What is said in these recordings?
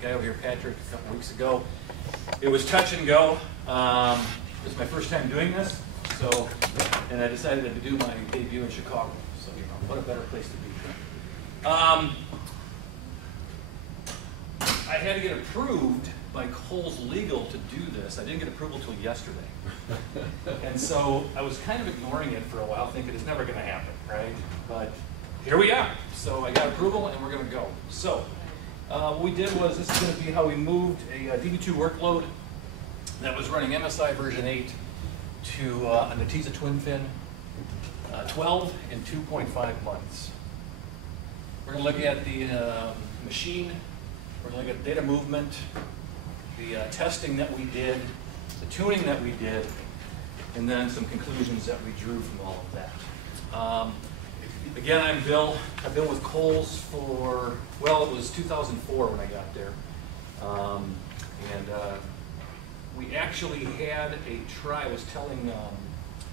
Guy over here, Patrick, a couple weeks ago. It was touch and go. This is my first time doing this, and I decided to do my debut in Chicago. So, what a better place to be. I had to get approved by Kohls Legal to do this. I didn't get approval until yesterday. And so I was kind of ignoring it for a while, thinking it's never going to happen, right? But here we are. So I got approval, and we're going to go. So what we did was, this is going to be how we moved a DB2 workload that was running MSI version 8 to a Netezza twin fin 12 in 2.5 months. We're going to look at the machine, we're going to look at data movement, the testing that we did, the tuning that we did, and then some conclusions that we drew from all of that. Again, I'm Bill. I've been with Kohls for, well, it was 2004 when I got there. We actually had a try. I was telling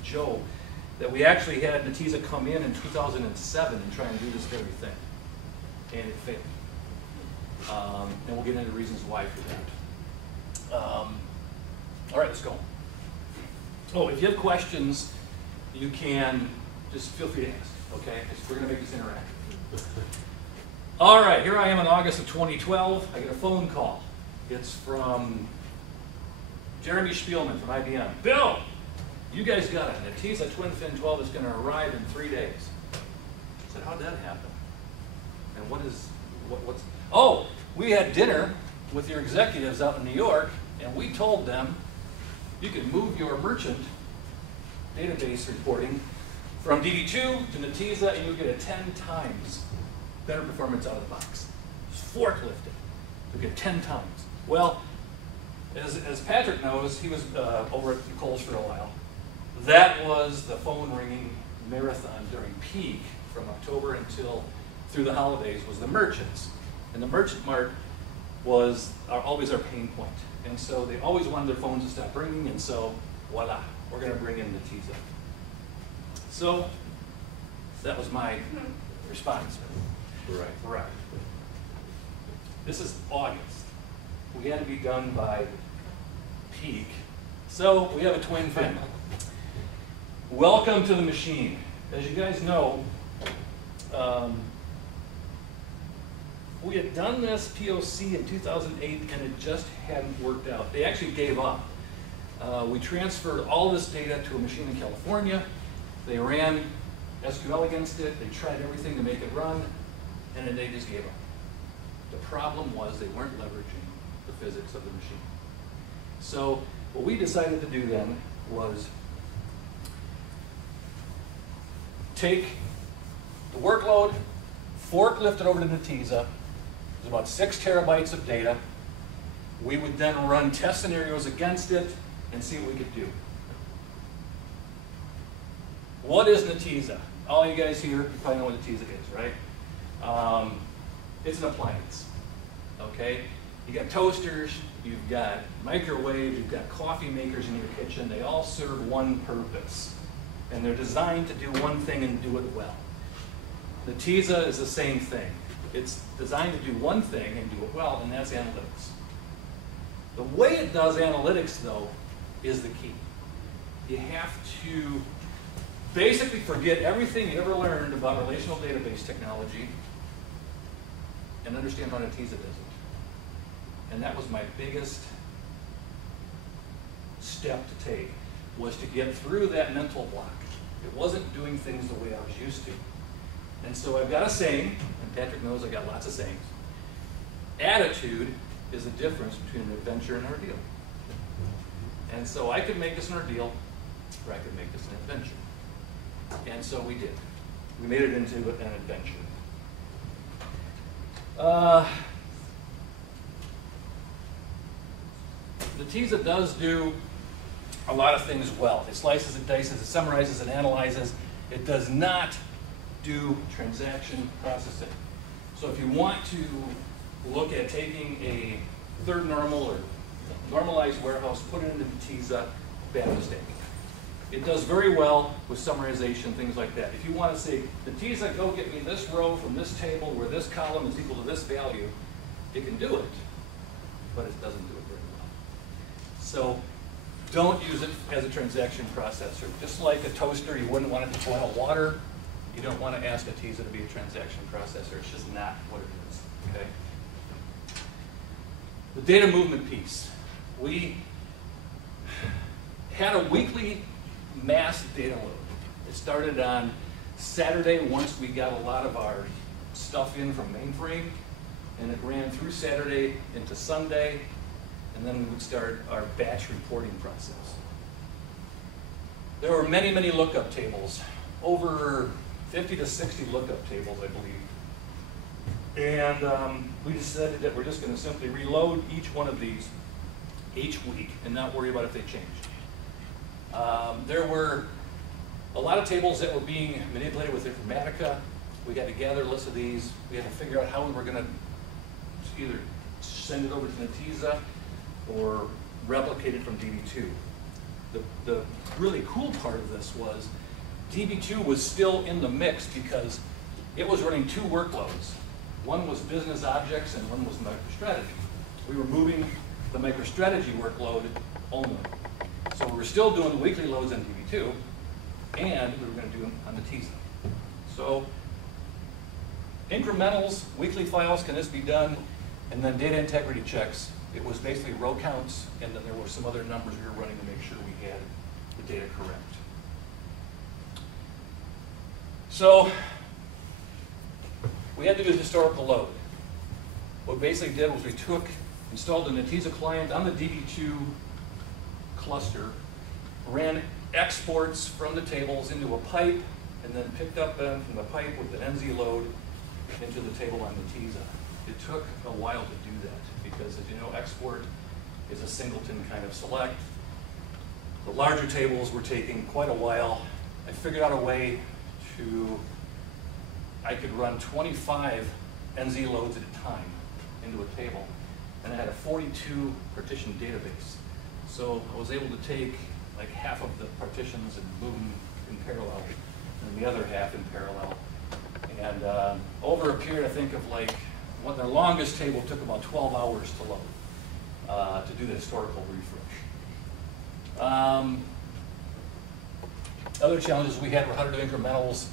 Joe that we actually had Netezza come in 2007 and try and do this very thing. And it failed. And we'll get into reasons why for that. All right, let's go. Oh, if you have questions, you can just feel free to ask. Okay, we're going to make this interactive. All right, here I am in August of 2012. I get a phone call. It's from Jeremy Spielman from IBM. Bill, you guys got it. Netezza twin fin 12 is going to arrive in 3 days. I said, how'd that happen? And what's? Oh, we had dinner with your executives out in New York, and we told them you can move your merchant database reporting from DB2 to Netezza, and you'll get a 10 times better performance out of the box. Just forklift it. You'll get 10 times. Well, as Patrick knows, he was over at Kohls for a while. That was the phone ringing marathon during peak from October until through the holidays was the merchants. And the merchant mart was always our pain point. And so they always wanted their phones to stop ringing, and so voila, we're going to bring in Netezza. So that was my response. Right. This is August. We had to be done by peak. So we have a twin fin. Welcome to the machine. As you guys know, we had done this POC in 2008 and it just hadn't worked out. They actually gave up. We transferred all this data to a machine in California. They ran SQL against it, they tried everything to make it run, and then they just gave up. The problem was they weren't leveraging the physics of the machine. So what we decided to do then was take the workload, forklift it over to Netezza. There's about 6 terabytes of data. We would then run test scenarios against it and see what we could do. What is Netezza? All you guys here, you probably know what Netezza is, right? It's an appliance, okay? You got toasters, you've got microwaves, you've got coffee makers in your kitchen. They all serve one purpose, and they're designed to do one thing and do it well. Netezza is the same thing. It's designed to do one thing and do it well, and that's analytics. The way it does analytics, though, is the key. You have to basically forget everything you ever learned about relational database technology and understand how Netezza does it. And that was my biggest step to take, was to get through that mental block. It wasn't doing things the way I was used to. And so I've got a saying, and Patrick knows I got lots of sayings. Attitude is the difference between an adventure and an ordeal. And so I could make this an ordeal, or I could make this an adventure. And so we did. We made it into an adventure. Netezza does do a lot of things well. It slices, it dices, it summarizes, it analyzes. It does not do transaction processing. So if you want to look at taking a third normal or normalized warehouse, put it into Netezza, bad mistake. It does very well with summarization, things like that. If you want to say, Netezza, go get me this row from this table where this column is equal to this value, it can do it. but it doesn't do it very well. So don't use it as a transaction processor. Just like a toaster, you wouldn't want it to boil water. You don't want to ask Netezza to be a transaction processor. It's just not what it is, okay? The data movement piece. We had a weekly mass data load. It started on Saturday once we got a lot of our stuff in from mainframe, and it ran through Saturday into Sunday, and then we would start our batch reporting process. There were many, many lookup tables, over 50 to 60 lookup tables, I believe. And we decided that we're just going to simply reload each one of these each week and not worry about if they changed. There were a lot of tables that were being manipulated with Informatica. We had to gather a list of these. We had to figure out how we were going to either send it over to Netezza or replicate it from DB2. The really cool part of this was DB2 was still in the mix because it was running two workloads. One was business objects and one was MicroStrategy. We were moving the MicroStrategy workload only. So we were still doing the weekly loads on DB2, and we were going to do them on Netezza. So incrementals, weekly files, can this be done? And then data integrity checks. It was basically row counts, and then there were some other numbers we were running to make sure we had the data correct. So we had to do the historical load. What we basically did was we installed the Netezza client on the DB2 cluster, ran exports from the tables into a pipe, and then picked up them from the pipe with the NZ load into the table on Netezza. It took a while to do that because, as you know, export is a singleton kind of select. The larger tables were taking quite a while. I figured out a way I could run 25 NZ loads at a time into a table, and I had a 42 partition database. So I was able to take like half of the partitions and move them in parallel, and the other half in parallel. And over a period, I think of like, their longest table took about 12 hours to load, to do the historical refresh. Other challenges we had were how to do incrementals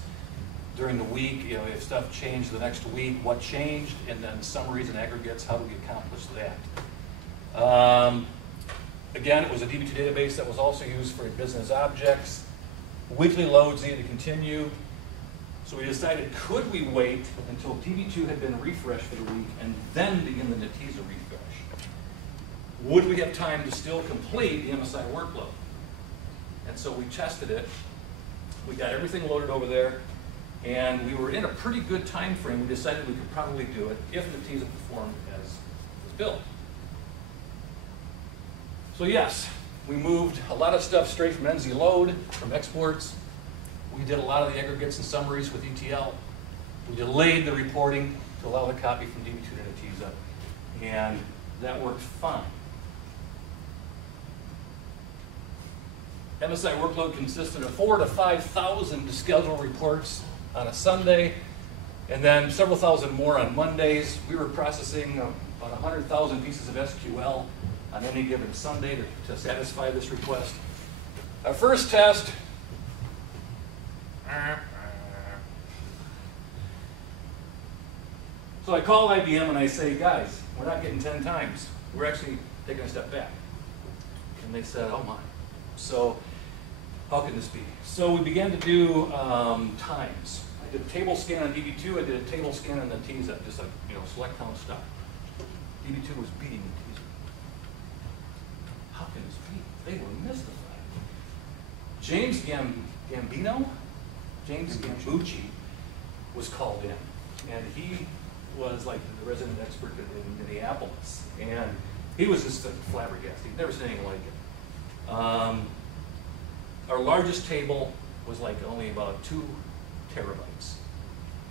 during the week. You know, if stuff changed the next week, what changed, and then summaries and aggregates, how do we accomplish that? Again, it was a DB2 database that was also used for business objects. Weekly loads needed to continue. So we decided, could we wait until DB2 had been refreshed for the week and then begin the Netezza refresh? Would we have time to still complete the MSI workload? And so we tested it. We got everything loaded over there, and we were in a pretty good time frame. We decided we could probably do it if Netezza performed as was built. So yes, we moved a lot of stuff straight from NZ load, from exports. We did a lot of the aggregates and summaries with ETL. We delayed the reporting to allow the copy from DB2 to Netezza, and that worked fine. MSI workload consisted of 4,000 to 5,000 scheduled reports on a Sunday, and then several thousand more on Mondays. We were processing about 100,000 pieces of SQL on any given Sunday to satisfy this request. Our first test, so I call IBM and I say, guys, we're not getting 10 times. We're actually taking a step back. And they said, oh my. So how can this be? So we began to do times. I did a table scan on DB2, I did a table scan on Netezza, just like, you know, select count stop. DB2 was beating Netezza. How can this be? They were mystified. James Gambucci was called in, and he was like the resident expert in Minneapolis, and he was just flabbergasted. He'd never seen anything like it. Our largest table was like only about 2 terabytes,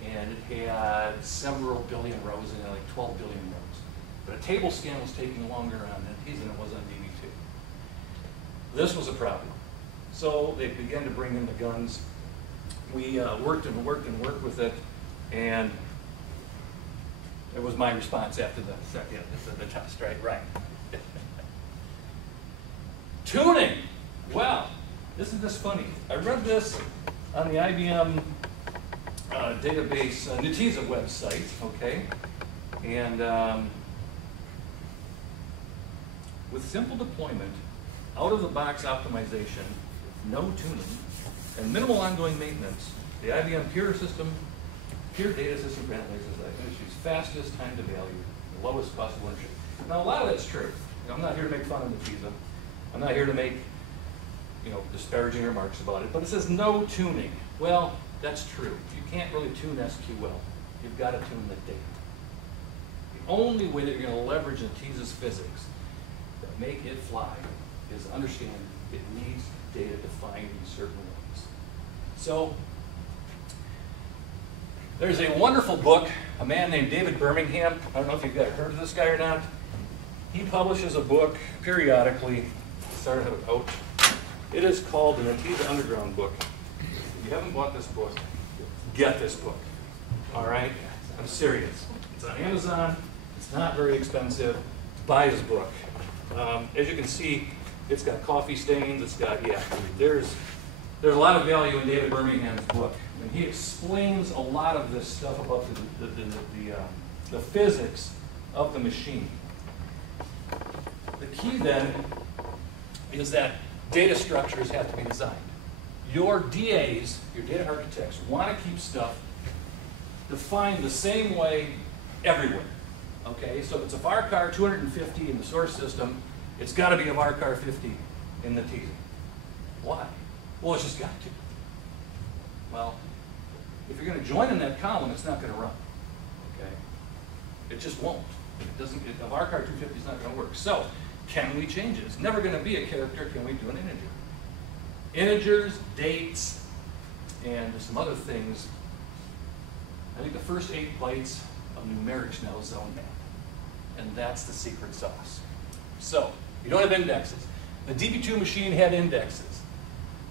and it had several billion rows in it, like 12 billion rows. But a table scan was taking longer on Netezza than it was on DB2. This was a problem. So they began to bring in the guns. We worked with it, and it was my response after the test, right? Right. Tuning. Well, isn't this funny? I read this on the IBM database Netezza website, okay? And with simple deployment, out-of-the-box optimization, no tuning, and minimal ongoing maintenance, the IBM Pure Data System for Analytics is the industry's fastest time to value, the lowest possible entry. Now, a lot of that's true. I'm not here to make fun of Netezza. I'm not here to make, disparaging remarks about it, but it says no tuning. Well, that's true. You can't really tune SQL. You've got to tune the data. The only way that you're going to leverage Netezza's physics that make it fly is understand it needs data defined in certain ways. So, there's a wonderful book, a man named David Birmingham. I don't know if you've got heard of this guy or not. He publishes a book periodically. Started out. It is called the Netezza Underground book. If you haven't bought this book, get this book. All right? I'm serious. It's on Amazon. It's not very expensive. Buy his book. As you can see, it's got coffee stains. It's got, there's a lot of value in David Birmingham's book. And he explains a lot of this stuff about the physics of the machine. The key then is that data structures have to be designed. Your DAs, your data architects, want to keep stuff defined the same way everywhere. Okay, so if it's a varchar 250 in the source system, it's got to be a varchar 50 in the Netezza. Why? Well, it's just got to. Well, if you're going to join in that column, it's not going to run. Okay, it just won't. It doesn't. A varchar 250 is not going to work. So, can we change it? It's never going to be a character. Can we do an integer? Integers, dates, and some other things. I think the first 8 bytes of numerics now is zone map. And that's the secret sauce. So, you don't have indexes. The DB2 machine had indexes.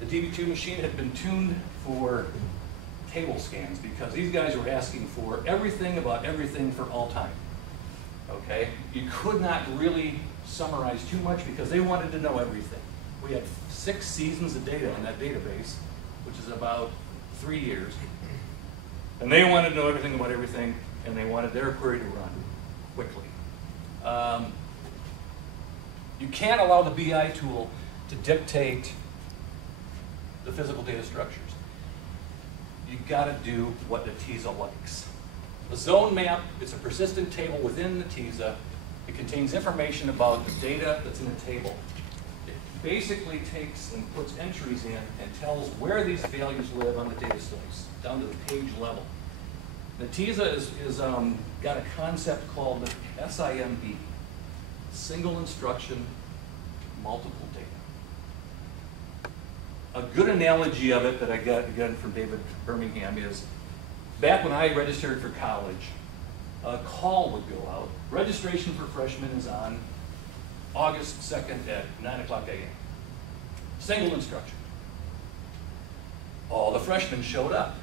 The DB2 machine had been tuned for table scans because these guys were asking for everything about everything for all time. Okay? You could not really summarize too much because they wanted to know everything. We had 6 seasons of data in that database, which is about 3 years. And they wanted to know everything about everything, and they wanted their query to run quickly. You can't allow the BI tool to dictate the physical data structures. You've got to do what Netezza likes. The zone map is a persistent table within Netezza. It contains information about the data that's in the table. It basically takes and puts entries in and tells where these values live on the data slice, down to the page level. Netezza is got a concept called the SIMB, single instruction, multiple data. A good analogy of it that I got again from David Birmingham is, back when I registered for college, a call would go out. Registration for freshmen is on August 2nd at 9 o'clock a.m. Single instruction. All the freshmen showed up.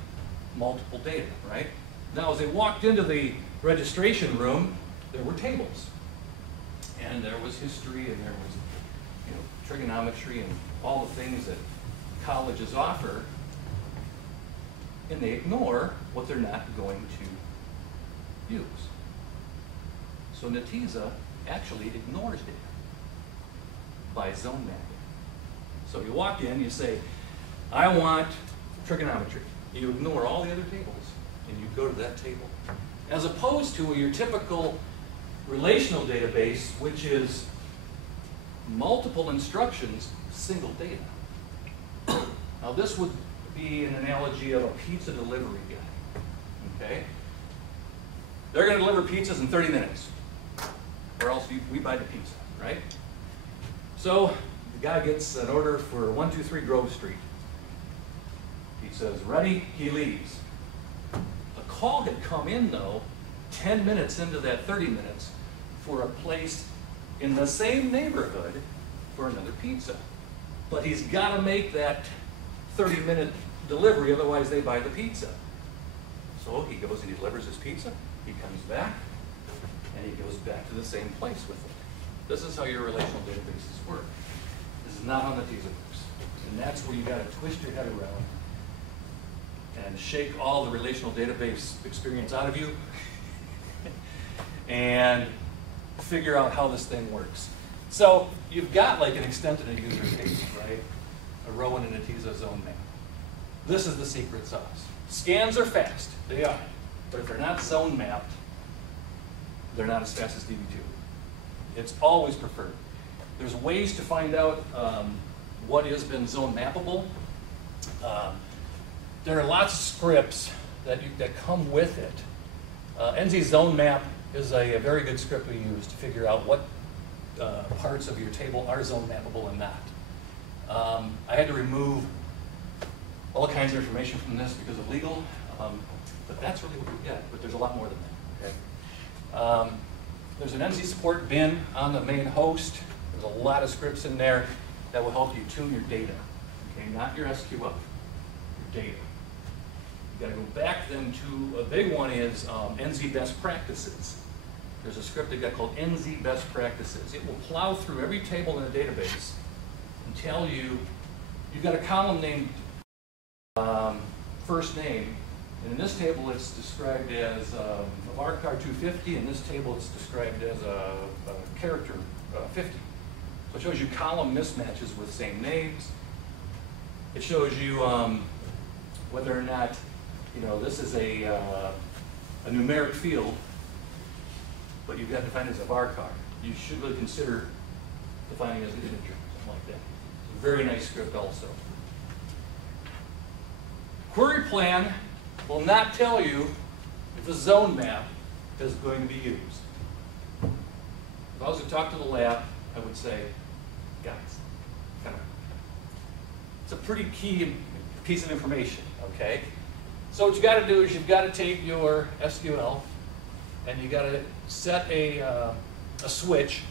Multiple data, right? Now, as they walked into the registration room, there were tables. And there was history, and there was trigonometry, and all the things that colleges offer. And they ignore what they're not going to use. So Netezza actually ignores data by zone mapping. So you walk in, you say, I want trigonometry. You ignore all the other tables, and you go to that table. As opposed to your typical relational database, which is multiple instructions, single data. Now this would be an analogy of a pizza delivery guy, okay? They're going to deliver pizzas in 30 minutes, or else we buy the pizza, right? So the guy gets an order for 123 Grove Street. He says, ready, he leaves. A call had come in, though, 10 minutes into that 30 minutes for a place in the same neighborhood for another pizza. But he's got to make that 30-minute delivery, otherwise they buy the pizza. So he goes and he delivers his pizza, he comes back, and he goes back to the same place with it. This is how your relational databases work. is not how Netezza works. And that's where you got to twist your head around and shake all the relational database experience out of you and figure out how this thing works. So you've got like an extent in a user table, right? A row in a Netezza zone map. This is the secret sauce. Scans are fast, they are. But if they're not zone mapped, they're not as fast as DB2. It's always preferred. There's ways to find out what has been zone mappable. There are lots of scripts that come with it. NZ Zone Map is a very good script we use to figure out what parts of your table are zone mappable and not. I had to remove all kinds of information from this because of legal, but that's really what we get. But there's a lot more than that. Okay. There's an NZ support bin on the main host. There's a lot of scripts in there that will help you tune your data. Okay, not your SQL, your data. You got to go back then to a big one is NZ Best Practices. There's a script that got called NZ Best Practices. It will plow through every table in a database and tell you, you've got a column named first name, and in this table it's described as a varchar 250, and in this table it's described as a character 50. So it shows you column mismatches with same names. It shows you whether or not, this is a numeric field, but you've got to define it as a varchar. You should really consider defining it as an integer, something like that. It's a very nice script also. Query plan will not tell you if a zone map is going to be used. If I was to talk to the lab, I would say, guys, it's a pretty key piece of information, okay? So what you got to do is you've got to take your SQL and you got to set a switch,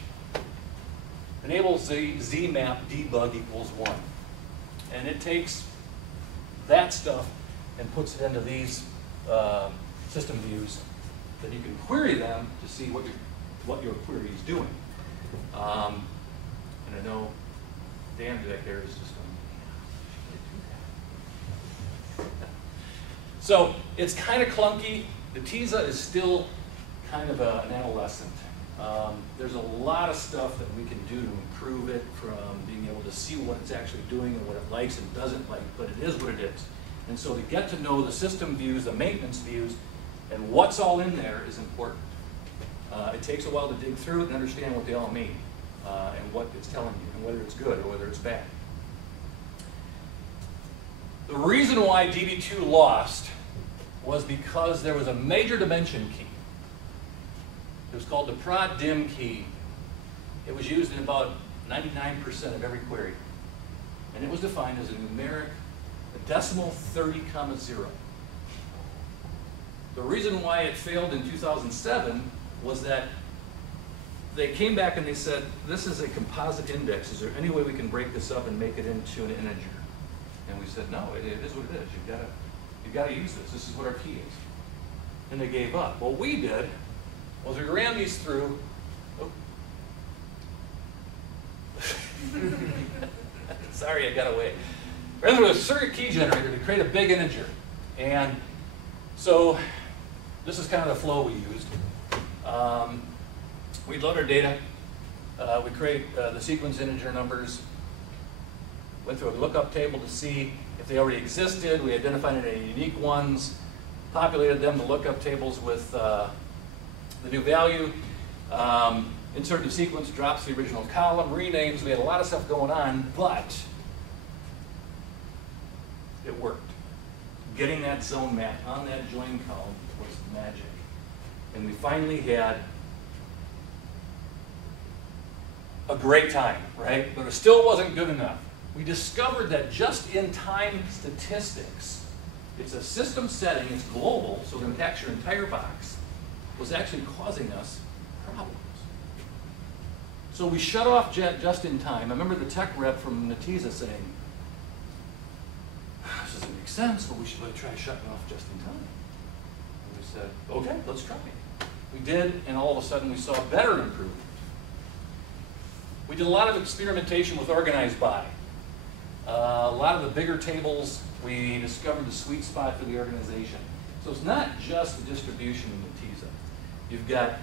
enable ZMap debug equals 1. And it takes that stuff and puts it into these system views. Then you can query them to see what your query is doing. And I know Dan back there is just going, yeah, so it's kind of clunky. Netezza is still kind of an adolescent. There's a lot of stuff that we can do to improve it, from being able to see what it's actually doing and what it likes and doesn't like, but it is what it is. And so to get to know the system views, the maintenance views, and what's all in there is important. It takes a while to dig through it and understand what they all mean, and what it's telling you, and whether it's good or whether it's bad. The reason why DB2 lost was because there was a major dimension key. It was called the prod dim key. It was used in about 99% of every query. And it was defined as a numeric, a decimal 30, 0. The reason why it failed in 2007 was that they came back and they said, this is a composite index. Is there any way we can break this up and make it into an integer? And we said, no, it is what it is. You've got to use this. This is what our key is. And they gave up. What we did was we ran these through. Oh. Sorry, I got away. Ran through a circuit key generator to create a big integer. And so this is kind of the flow we used. We load our data. We create the sequence integer numbers. Went through a lookup table to see if they already existed. We identified any unique ones, populated them, the lookup tables with the new value, inserted the sequence, drops the original column, renames. We had a lot of stuff going on, but it worked. Getting that zone map on that join column was magic. And we finally had a great time, right? But it still wasn't good enough. We discovered that just-in-time statistics, it's a system setting, it's global, so it impacts your entire box, was actually causing us problems. So we shut off just-in-time. I remember the tech rep from Netezza saying, this doesn't make sense, but we should really try shutting off just-in-time. And we said, okay, let's try it. We did, and all of a sudden we saw better improvement. We did a lot of experimentation with organized by. A lot of the bigger tables, we discovered the sweet spot for the organization. So it's not just the distribution in Netezza. You've got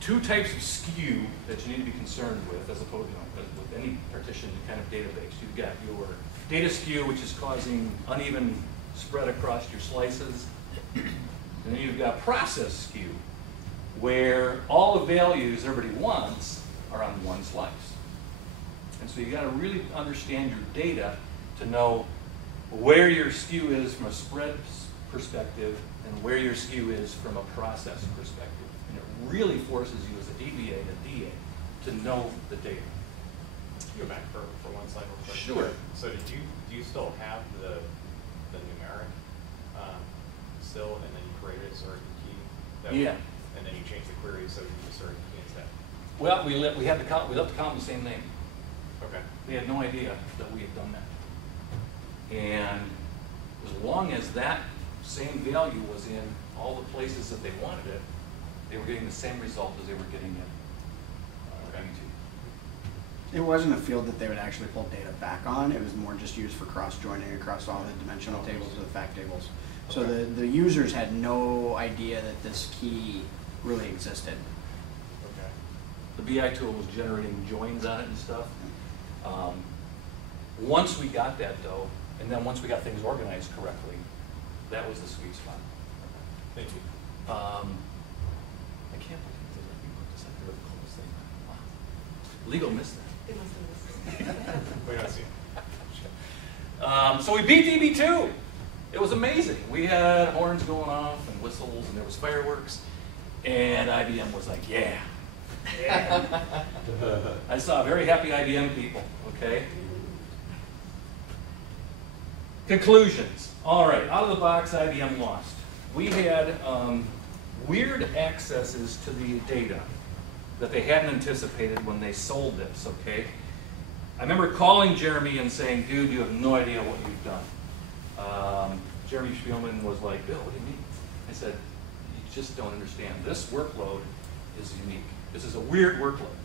2 types of SKU that you need to be concerned with, as opposed to with any partitioned kind of database. You've got your data SKU, which is causing uneven spread across your slices. And then you've got process SKU, where all the values everybody wants are on one slice. And so you got to really understand your data to know where your SKU is from a spread perspective and where your SKU is from a process perspective. And it really forces you as a DBA and a DA to know the data. Go back for one slide real quick. Sure. So do you still have the numeric still, and then you created a certain key? Yeah. And then you change the query so you use a certain key instead. Well, we left the column the same name. Okay. They had no idea that we had done that. And as long as that same value was in all the places that they wanted it, they were getting the same result as they were getting in It wasn't a field that they would actually pull data back on. It was more just used for cross-joining across all the dimensional tables to the fact tables. So the users had no idea that this key really existed. Okay. The BI tool was generating joins on it and stuff. Once we got that though, and then once we got things organized correctly, that was the sweet spot. Thank you. I can't believe that we put this up there with the Kohls thing. Wow. Legal missed that. They must have missed it. We don't see it. So we beat DB2. It was amazing. We had horns going off and whistles and there was fireworks. And IBM was like, yeah. I saw very happy IBM people, okay? Conclusions. All right, out of the box, IBM lost. We had weird accesses to the data that they hadn't anticipated when they sold this, okay? I remember calling Jeremy and saying, dude, you have no idea what you've done. Jeremy Spielman was like, Bill, what do you mean? I said, you just don't understand. This workload is unique. This is a weird workload.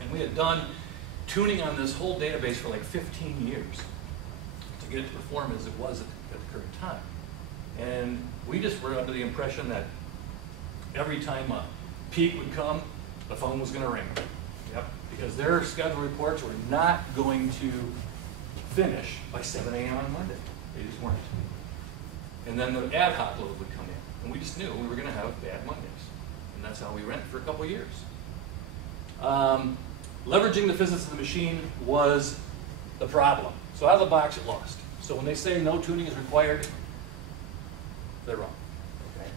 And we had done tuning on this whole database for like 15 years to get it to perform as it was at the current time. And we just were under the impression that every time a peak would come, the phone was going to ring. Yep. Because their schedule reports were not going to finish by 7 a.m. on Monday. They just weren't. And then the ad hoc load would come in. And we just knew we were going to have bad Mondays. And that's how we ran it for a couple of years. Leveraging the physics of the machine was the problem. So out of the box, it lost. So when they say no tuning is required, they're wrong. Okay.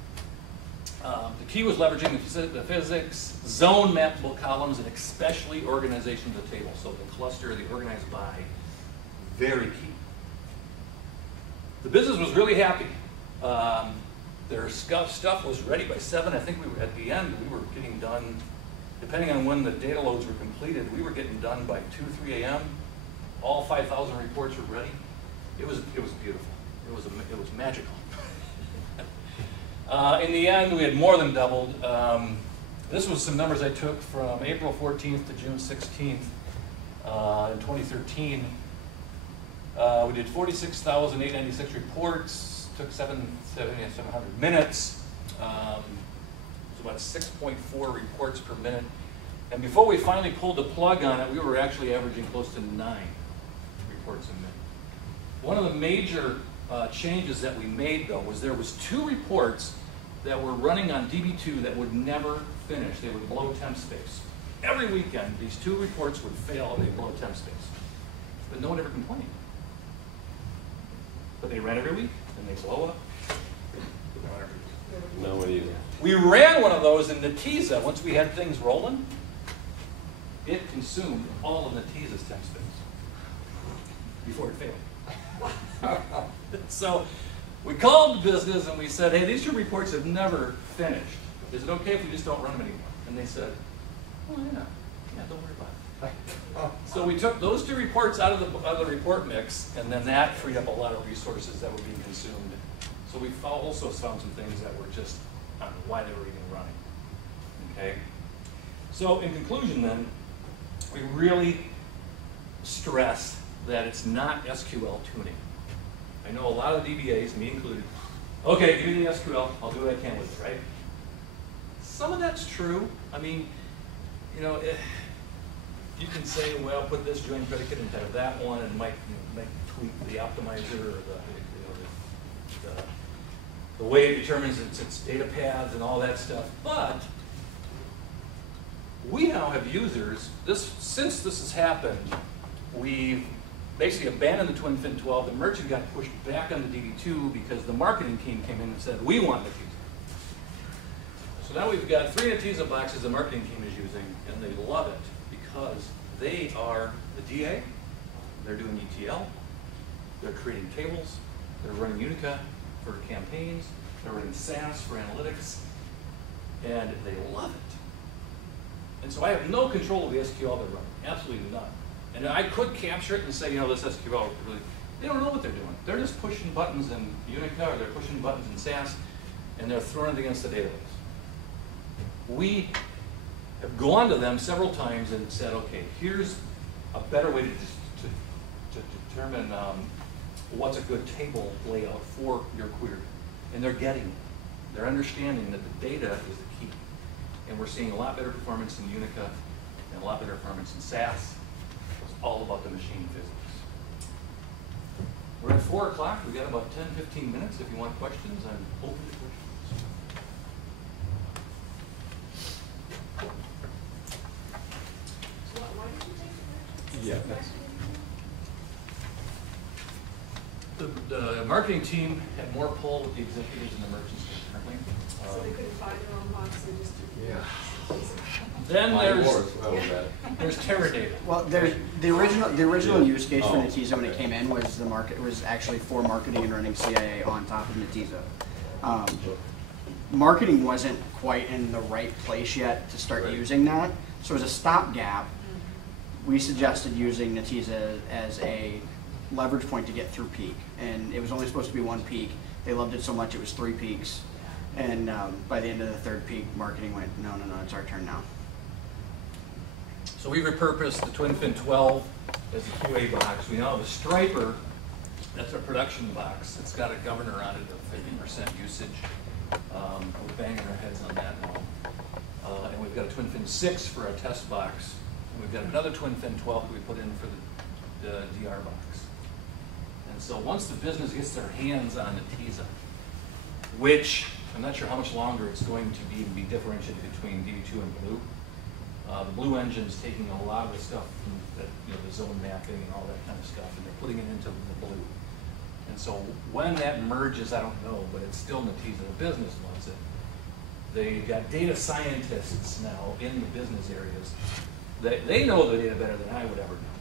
The key was leveraging the physics, zone mappable columns, and especially organization of the table. So the cluster, the organized by, very key. The business was really happy. Their stuff was ready by 7. I think we were at the end. We were getting done, depending on when the data loads were completed. We were getting done by 2, 3 a.m. All 5,000 reports were ready. It was beautiful. It was magical. In the end, we had more than doubled. This was some numbers I took from April 14th to June 16th in 2013. We did 46,896 reports, took 700 minutes. It was about 6.4 reports per minute. And before we finally pulled the plug on it, we were actually averaging close to 9 reports a minute. One of the major changes that we made, though, was there was 2 reports that were running on DB2 that would never finish. They would blow temp space. Every weekend, these 2 reports would fail and they'd blow temp space. But no one ever complained. But they ran every week, and they blow up. No one either. We ran one of those in Netezza. Once we had things rolling, it consumed all of Netezza's temp space before it failed. So we called the business and we said, hey, these 2 reports have never finished. Is it okay if we just don't run them anymore? And they said, oh, yeah, don't worry about it. So we took those 2 reports out of the report mix, and then that freed up a lot of resources that were being consumed. So we also found some things that were just, I don't know why they were even running. Okay. So in conclusion then, we really stress that it's not SQL tuning. I know a lot of DBAs, me included, okay, give me the SQL, I'll do what I can with it, right? Some of that's true. I mean, you know, you can say, well, put this join predicate instead of that one, and might tweak the optimizer or the way it determines its data paths and all that stuff. But we now have users. Since this has happened, we've basically abandoned the TwinFin 12. The merchant got pushed back on the DB2 because the marketing team came in and said, we want Netezza. So now we've got 3 Netezza boxes the marketing team is using, and they love it because they are the DA, they're doing ETL, they're creating tables, they're running Unica for campaigns, they're running SAS for analytics, and they love it. And so I have no control of the SQL they're running, absolutely none. And I could capture it and say, you know, this SQL really, they don't know what they're doing. They're just pushing buttons in Unica, or they're pushing buttons in SAS, and they're throwing it against the database. We have gone to them several times and said, okay, here's a better way to determine what's a good table layout for your query. And they're getting it. They're understanding that the data is the key. And we're seeing a lot better performance in Unica and a lot better performance in SAS. It's all about the machine physics. We're at 4 o'clock. We've got about 10, 15 minutes. If you want questions, I'm open to questions. So why did you take the Yeah, merchants? The marketing team had more pull with the executives and the merchants currently. So they couldn't find their own box, they just. Yeah. Then Mine was, well, there's Teradata. Well, the original Yeah. use case for Oh, Netezza when it okay. came in was actually for marketing and running CIA on top of Netezza. Marketing wasn't quite in the right place yet to start Right. using that, so as a stopgap, we suggested using Netezza as a leverage point to get through peak, and it was only supposed to be 1 peak. They loved it so much it was 3 peaks, and by the end of the 3rd peak, marketing went, no, it's our turn now. So we repurposed the TwinFin 12 as a QA box. We now have a Striper, that's a production box. It's got a governor on it of 50% usage. We're banging our heads on that now. And we've got a TwinFin 6 for our test box. And we've got another TwinFin 12 that we put in for the DR box. And so once the business gets their hands on Netezza, which I'm not sure how much longer it's going to be differentiated between DB2 and Blue. The Blue engine's taking a lot of the stuff from the zone mapping and all that kind of stuff, and they're putting it into the Blue. And so when that merges, I don't know, but it's still Netezza. The business loves it. They've got data scientists now in the business areas. They know the data better than I would ever know.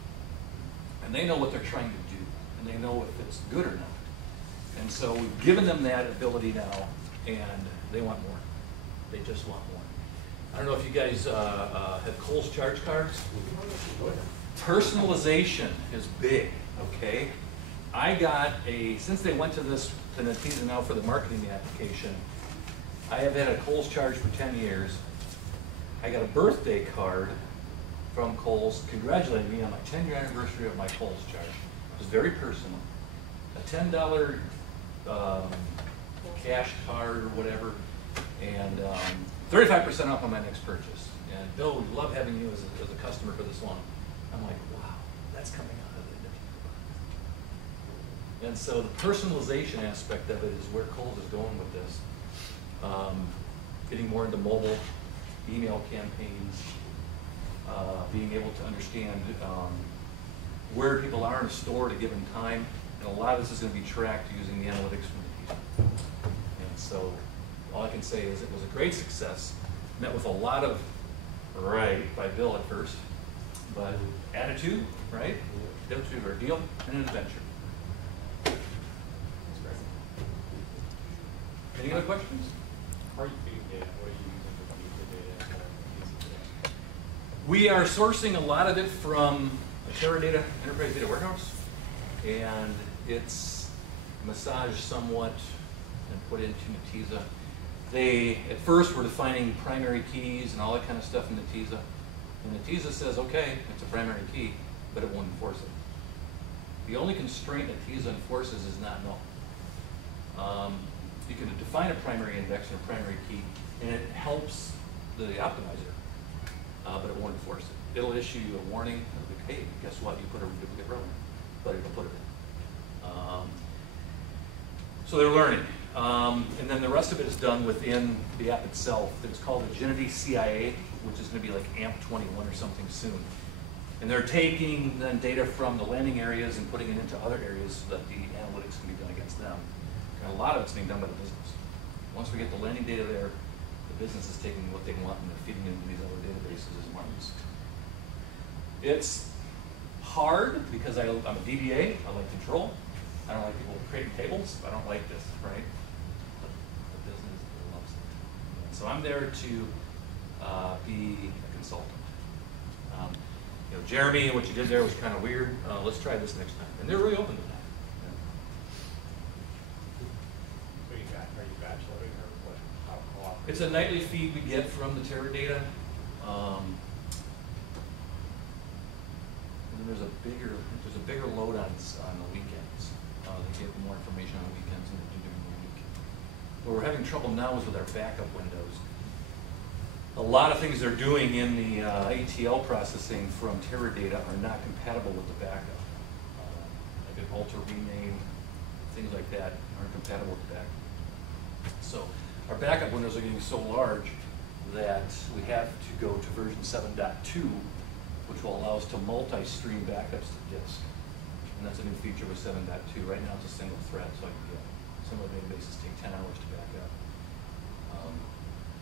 And they know what they're trying to do, and they know if it's good or not. And so we've given them that ability now, and they want more. They just want more. I don't know if you guys have Kohls charge cards. Personalization is big, okay? I got since they went to Netezza now for the marketing application, I have had a Kohls charge for 10 years. I got a birthday card from Kohls congratulating me on my 10-year anniversary of my Kohls charge. It was very personal. A $10 cash card or whatever, and 35% off on my next purchase. And Bill, we love having you as a customer for this long. I'm like, wow, that's coming out of the. And so the personalization aspect of it is where Kohls is going with this. Getting more into mobile, email campaigns, being able to understand where people are in a store at a given time. And a lot of this is going to be tracked using the analytics from the people. And so all I can say is it was a great success. Met with a lot of by Bill at first, but attitude, right? Attitude or deal and an adventure. Any other questions? How are you feeding data? What are you using to feed the data? We are sourcing a lot of it from a Teradata Enterprise Data Warehouse, and it's massaged somewhat and put into Netezza. They, at first, were defining primary keys and all that kind of stuff in Netezza. And Netezza says, okay, it's a primary key, but it won't enforce it. The only constraint Netezza enforces is not null. You can define a primary index and a primary key, and it helps the optimizer, but it won't enforce it. It'll issue you a warning, like, hey, guess what, you put a duplicate row in, but it'll put it in. So they're learning. And then the rest of it is done within the app itself. It's called Agility CIA, which is going to be like AMP 21 or something soon. And they're taking then data from the landing areas and putting it into other areas so that the analytics can be done against them. And a lot of it's being done by the business. Once we get the landing data there, the business is taking what they want and they're feeding it into these other databases as markets. It's hard because I'm a DBA, I like control. I don't like people creating tables. I don't like this, right? The business loves it. So I'm there to be a consultant. You know, Jeremy, what you did there was kind of weird. Let's try this next time. And they're really open to that. So are you bacheloring or what? How often? It's a nightly feed we get from the Teradata. And then there's a bigger load on the weekends. They give more information on the weekends than they do during the week. Where we're having trouble now is with our backup windows. A lot of things they're doing in the ATL processing from Teradata are not compatible with the backup. Like an alter rename, things like that aren't compatible with the backup. So our backup windows are getting so large that we have to go to version 7.2, which will allow us to multi-stream backups to disk. And that's a new feature with 7.2. Right now it's a single thread, so some of the databases take 10 hours to back up.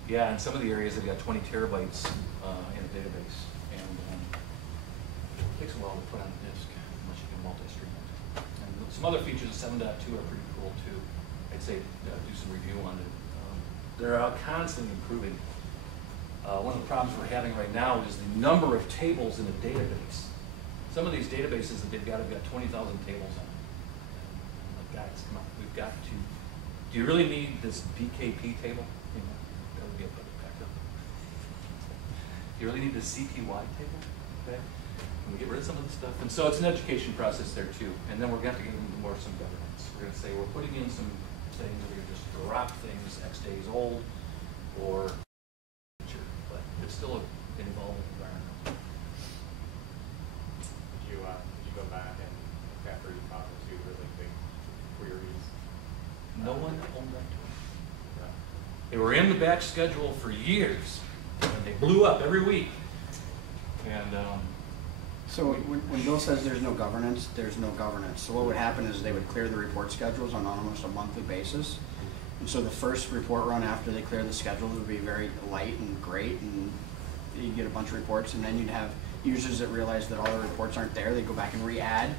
Yeah, in some of the areas they've got 20 terabytes in a database, and it takes a while to put on disk unless you can multi-stream it. And some other features of 7.2 are pretty cool too. I'd say do some review on it. They're constantly improving. One of the problems we're having right now is the number of tables in a database. Some of these databases that they've got have got 20,000 tables on them. Like, guys, come on, we've got to. Do you really need this BKP table? You know, that would be a public backup. Do you really need the CPY table? Okay. Can we get rid of some of the stuff? And so it's an education process there too. And then we're going to have to get into more some governance. We're going to say we're putting in some things where you just drop things X days old, or but it's still an evolving environment. Did you go back and after you found the two really big queries? No one owned up to it. They were in the batch schedule for years, and they blew up every week. And So when Bill says there's no governance, there's no governance. So what would happen is they would clear the report schedules on almost a monthly basis. And so the first report run after they clear the schedule would be very light and great, and you'd get a bunch of reports, and then you'd have users that realize that all the reports aren't there. They'd go back and re-add,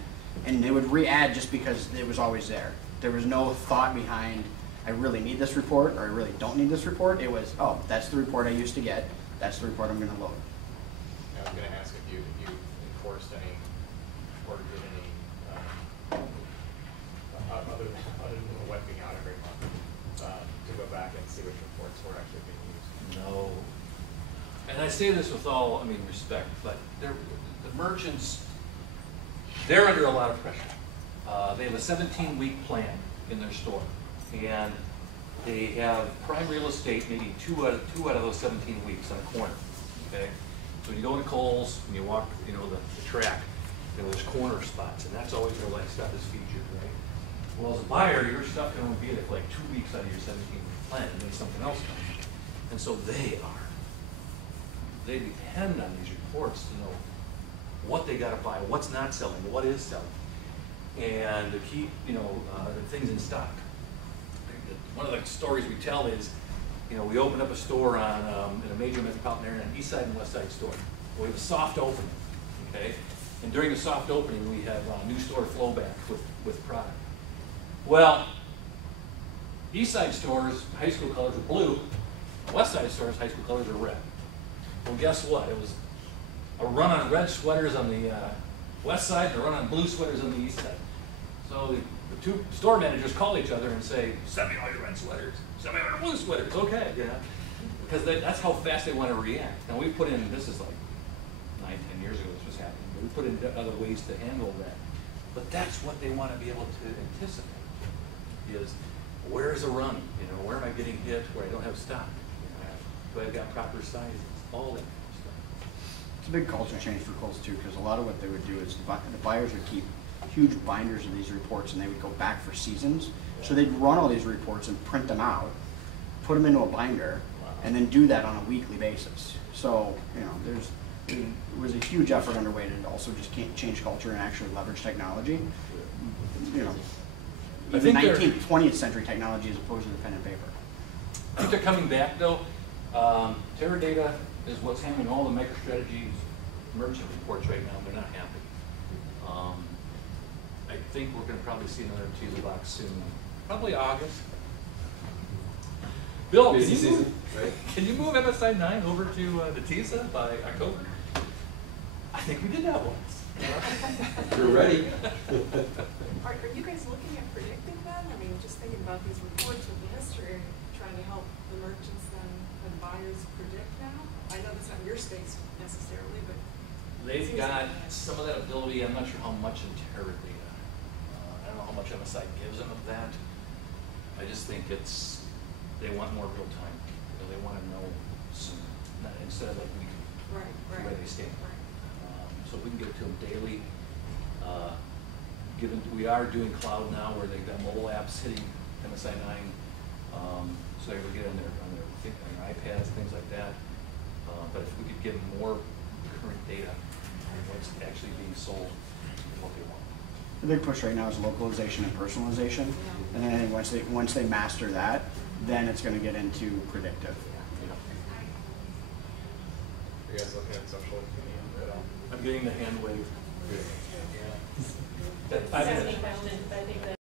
and they would re-add just because it was always there. There was no thought behind, I really need this report, or I really don't need this report. It was, oh, that's the report I used to get. That's the report I'm going to load. I was going to ask if you enforced any, or did any, other than the web being out every month, to go back and see which reports were actually being used. no. And I say this with all, respect, but the merchants, they're under a lot of pressure. They have a 17-week plan in their store, and they have prime real estate maybe two out of those 17 weeks on a corner. Okay, so when you go into Kohls and you walk, the track, there's corner spots, and that's always where stuff is featured, right? Well, as a buyer, your stuff can only be there for like 2 weeks out of your 17-week plan, and then something else comes. And so they depend on these reports to know what they got to buy, what's not selling, what is selling, and to keep the things in stock. One of the stories we tell is, we opened up a store in a major metropolitan area, an east side and west side store. We have a soft opening, okay? And during the soft opening, we have new store flow back with product. Well, east side stores, high school colors are blue. West side stores, high school colors are red. Well, guess what? It was a run on red sweaters on the west side and a run on blue sweaters on the east side. So the two store managers call each other and say, send me all your red sweaters, send me all your blue sweaters, okay, you know? Because that's how fast they want to react. Now we put in, this is like 9, 10 years ago this was happening, but we put in other ways to handle that. But that's what they want to be able to anticipate, is where is a run? You know, where am I getting hit where I don't have stock? You know, do I got proper sizes? All that kind of stuff. It's a big culture change for Kohls too, because a lot of what they would do is the buyers would keep huge binders of these reports, and they would go back for seasons. So they'd run all these reports and print them out, put them into a binder, and then do that on a weekly basis. So, you know, there was a huge effort underway to also just change culture and actually leverage technology. You know, I even think 19th, 20th century technology as opposed to the pen and paper. I think they're coming back though. Teradata is what's handling all the MicroStrategy's merchant reports right now. They're not happy. I think we're going to probably see another Netezza box soon, probably August. Bill, can you move MSI 9 over to Netezza by October? I think we did that once. You're ready. Are you guys looking at predicting then? I mean, just thinking about these reports with the history, trying to help the merchants and buyers predict now? I know that's not your space necessarily, but. They've got some of that ability. I'm not sure how much in Teradata. I don't know how much MSI gives them of that. I just think they want more real time. You know, they want to know sooner, instead of like Right. where they stand. Right. So if we can get it to them daily. Given we are doing cloud now, where they've got mobile apps hitting MSI 9, so they will get on their iPads, things like that. But if we could get more current data on what's actually being sold and what they want. The big push right now is localization and personalization, and then once they master that, then it's going to get into predictive. Are you guys looking at social media at all? I'm getting the hand wave. Yeah. That 5 minutes. Questions, I think that